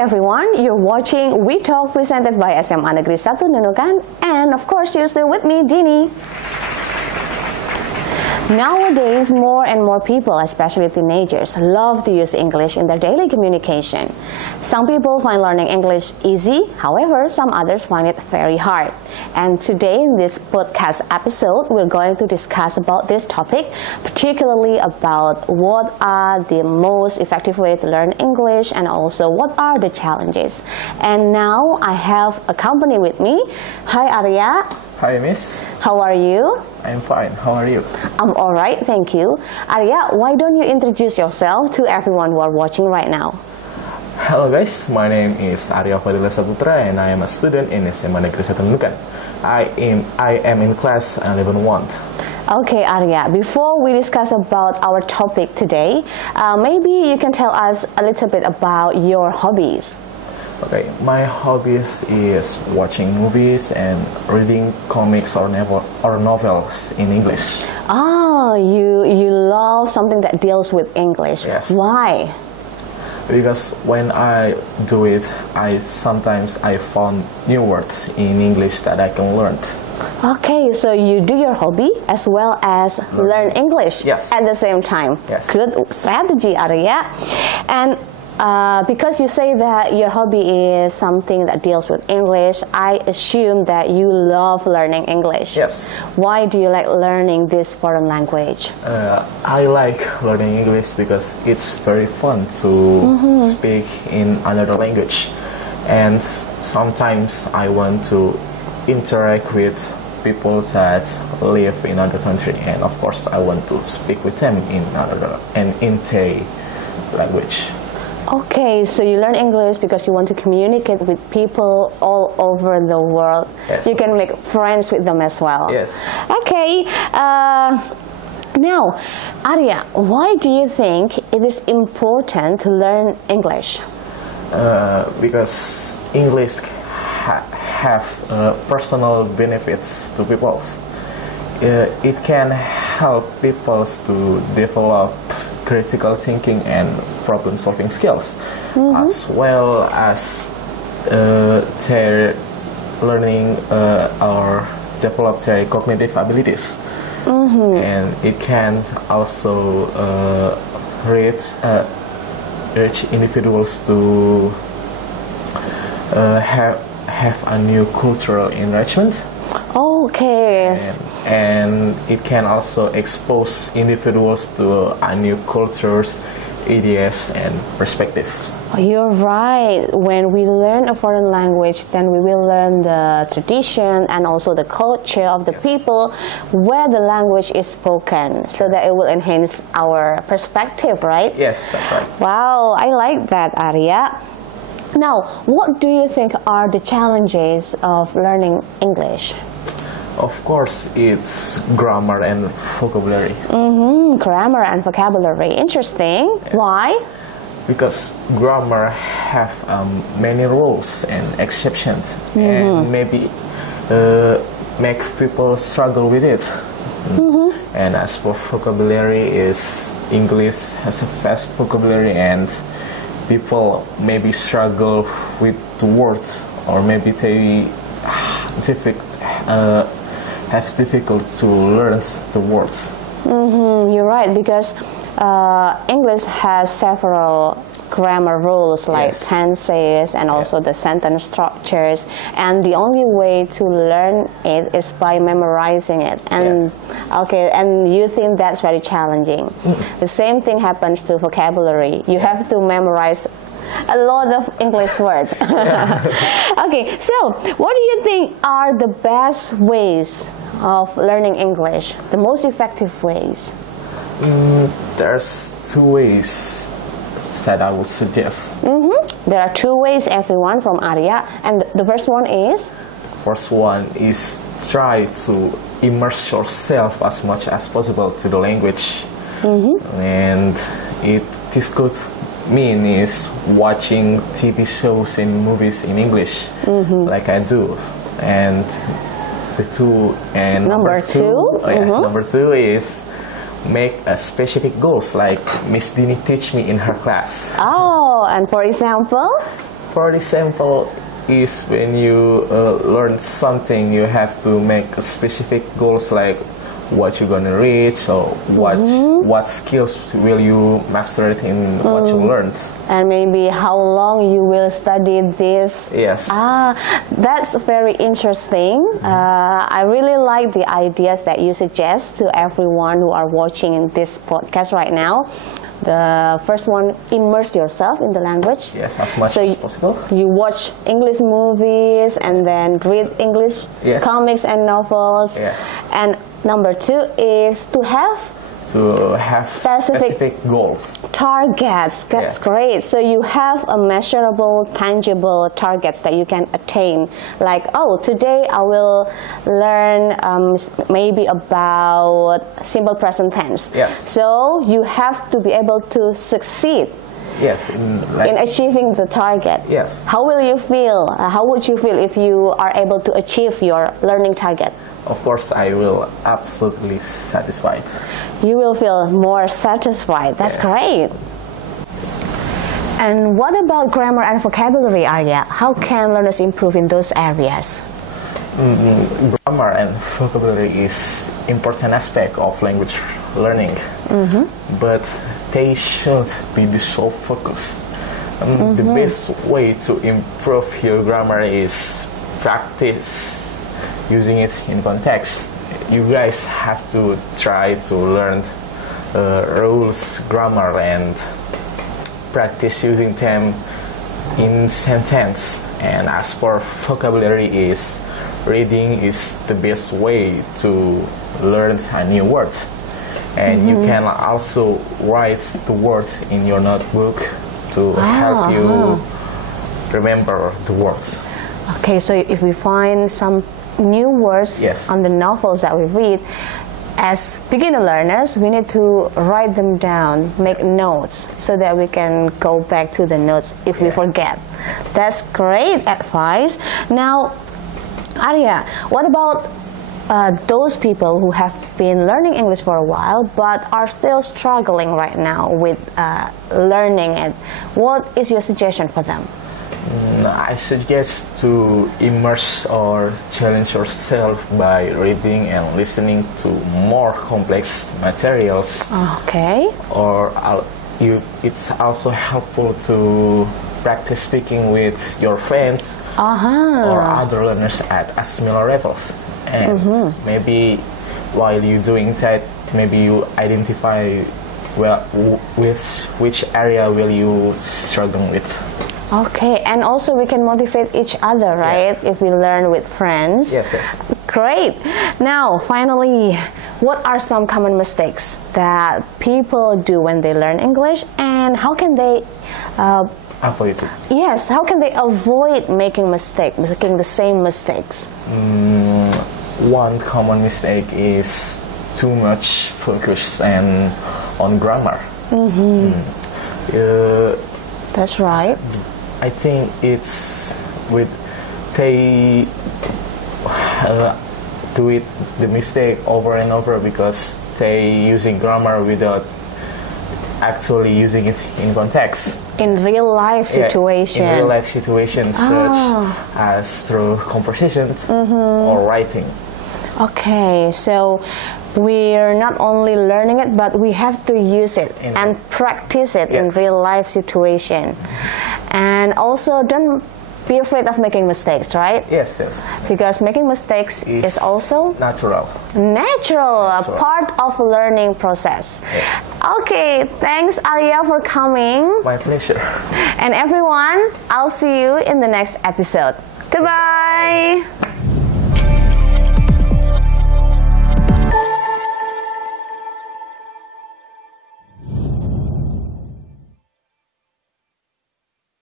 everyone, you're watching We Talk presented by SMA Negeri 1 Nunukan, and of course you're still with me, Dini. Nowadays, more and more people, especially teenagers, love to use English in their daily communication. Some people find learning English easy, however, some others find it very hard. And today in this podcast episode, we're going to discuss about this topic, particularly about what are the most effective way to learn English and also what are the challenges. And now I have a company with me. Hi Arya. Hi Miss. How are you? I'm fine. How are you? I'm alright, thank you. Arya, why don't you introduce yourself to everyone who are watching right now? Hello guys, my name is Arya and I am a student in SMA Negeri 1 Nunukan. I am in class 11-1. Okay, Arya, before we discuss about our topic today, maybe you can tell us a little bit about your hobbies. Okay, my hobbies is watching movies and reading comics or novels in English. Oh, you love something that deals with English. Yes. Why? Because when I do it, sometimes I found new words in English that I can learn. Okay, so you do your hobby as well as learn English at the same time. Yes. Good strategy, Arya. And because you say that your hobby is something that deals with English, I assume that you love learning English. Yes. Why do you like learning this foreign language? I like learning English because it's very fun to speak in another language. And sometimes I want to interact with people that live in other country. And of course, I want to speak with them in their language. Okay, so you learn English because you want to communicate with people all over the world. Yes, you can make friends with them as well. Yes. Okay. Now, Arya, why do you think it is important to learn English? Because English have personal benefits to people. It can help people to develop critical thinking and problem-solving skills, as well as their learning or develop their cognitive abilities. And it can also reach individuals to have a new cultural enrichment. Okay. And it can also expose individuals to a new cultures, ideas, and perspectives. You're right. When we learn a foreign language, then we will learn the tradition and also the culture of the people where the language is spoken, so that it will enhance our perspective, right? Yes, that's right. Wow, I like that, Arya. Now, what do you think are the challenges of learning English? Of course, it's grammar and vocabulary. Grammar and vocabulary. Interesting. Yes. Why? Because grammar have many rules and exceptions, and maybe make people struggle with it. And as for vocabulary, is English has a vast vocabulary, and people maybe struggle with the words, or maybe they have difficult to learn the words. You're right, because English has several grammar rules like tenses and also the sentence structures, and the only way to learn it is by memorizing it. And okay, and you think that's very challenging. The same thing happens to vocabulary. You have to memorize a lot of English words. Okay, so what do you think are the best ways of learning English, the most effective ways? There's two ways that I would suggest. There are two ways, everyone, from Arya, and the first one is? First one is try to immerse yourself as much as possible to the language. And this could mean is watching TV shows and movies in English, like I do. And number two is make a specific goals like Miss Dini teach me in her class. Oh, and for example? For example, is when you learn something, you have to make specific goals like what you're gonna reach or what skills will you master it in what you learned. And maybe how long you will study this. Yes. That's very interesting. I really like the ideas that you suggest to everyone who are watching this podcast right now. The first one, immerse yourself in the language. Yes, as much as possible. You watch English movies and then read English comics and novels. Yeah. And number two is to have specific goals. Targets. That's great. So you have a measurable, tangible targets that you can attain. Like, oh, today I will learn maybe about simple present tense. Yes. So you have to be able to succeed. Yes. In achieving the target. Yes. How will you feel? How would you feel if you are able to achieve your learning target? Of course, I will absolutely satisfied. You will feel more satisfied. That's great. And what about grammar and vocabulary, Arya? How can learners improve in those areas? Grammar and vocabulary is important aspect of language learning, but they should be so focused. The best way to improve your grammar is practice using it in context. You guys have to try to learn rules, grammar, and practice using them in sentence. And as for vocabulary, is reading is the best way to learn a new word. And you can also write the word in your notebook to help you remember the words. Okay, so if we find some new words on the novels that we read, as beginner learners, we need to write them down, make notes, so that we can go back to the notes if we forget. That's great advice. Now, Arya, what about those people who have been learning English for a while but are still struggling right now with learning it? What is your suggestion for them? I suggest to immerse or challenge yourself by reading and listening to more complex materials. Okay. Or it's also helpful to practice speaking with your friends or other learners at similar levels. And maybe while you're doing that, maybe you identify with which area will you struggle with. Okay, and also we can motivate each other, right? If we learn with friends. Yes, yes. Great. Now, finally, what are some common mistakes that people do when they learn English, and how can they avoid it? Yes, how can they avoid making the same mistakes? One common mistake is too much focus on grammar. That's right. I think it's they do it the mistake over and over because they using grammar without actually using it in context. In real life situation. In real life situations such as through conversations or writing. Okay, so we're not only learning it, but we have to use it and practice it in real life situation. And also, don't be afraid of making mistakes, right? Yes, yes. Because making mistakes is also natural, a part of the learning process. Yes. Okay, thanks Arya for coming. My pleasure. And everyone, I'll see you in the next episode. Goodbye.